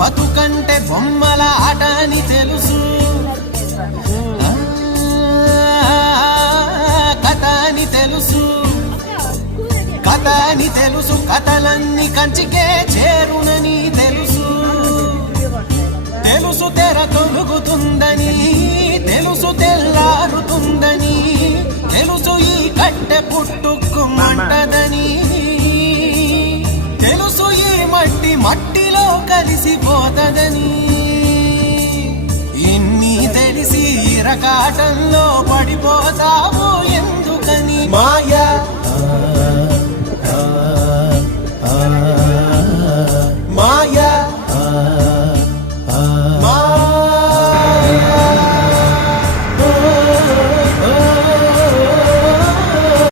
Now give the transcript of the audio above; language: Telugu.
బతుకంటే బొమ్మల ఆట అని తెలుసు, కథ అని తెలుసు, కథ అని తెలుసు, కథలన్నీ కంచికే చేరునని తెలుసు, తెలుసు తెర తొలుగుతుందని, తెలుసు తెల్లారుతుందని, తెలుసు ఈ కట్టె పుట్టుకుమంటదని, తెలుసు ఈ మట్టి మట్టిలో కలిసిపోతదని, ఇన్ని తెలిసి ఇరకాటంలో పడిపోతావు ఎందుకని మాయ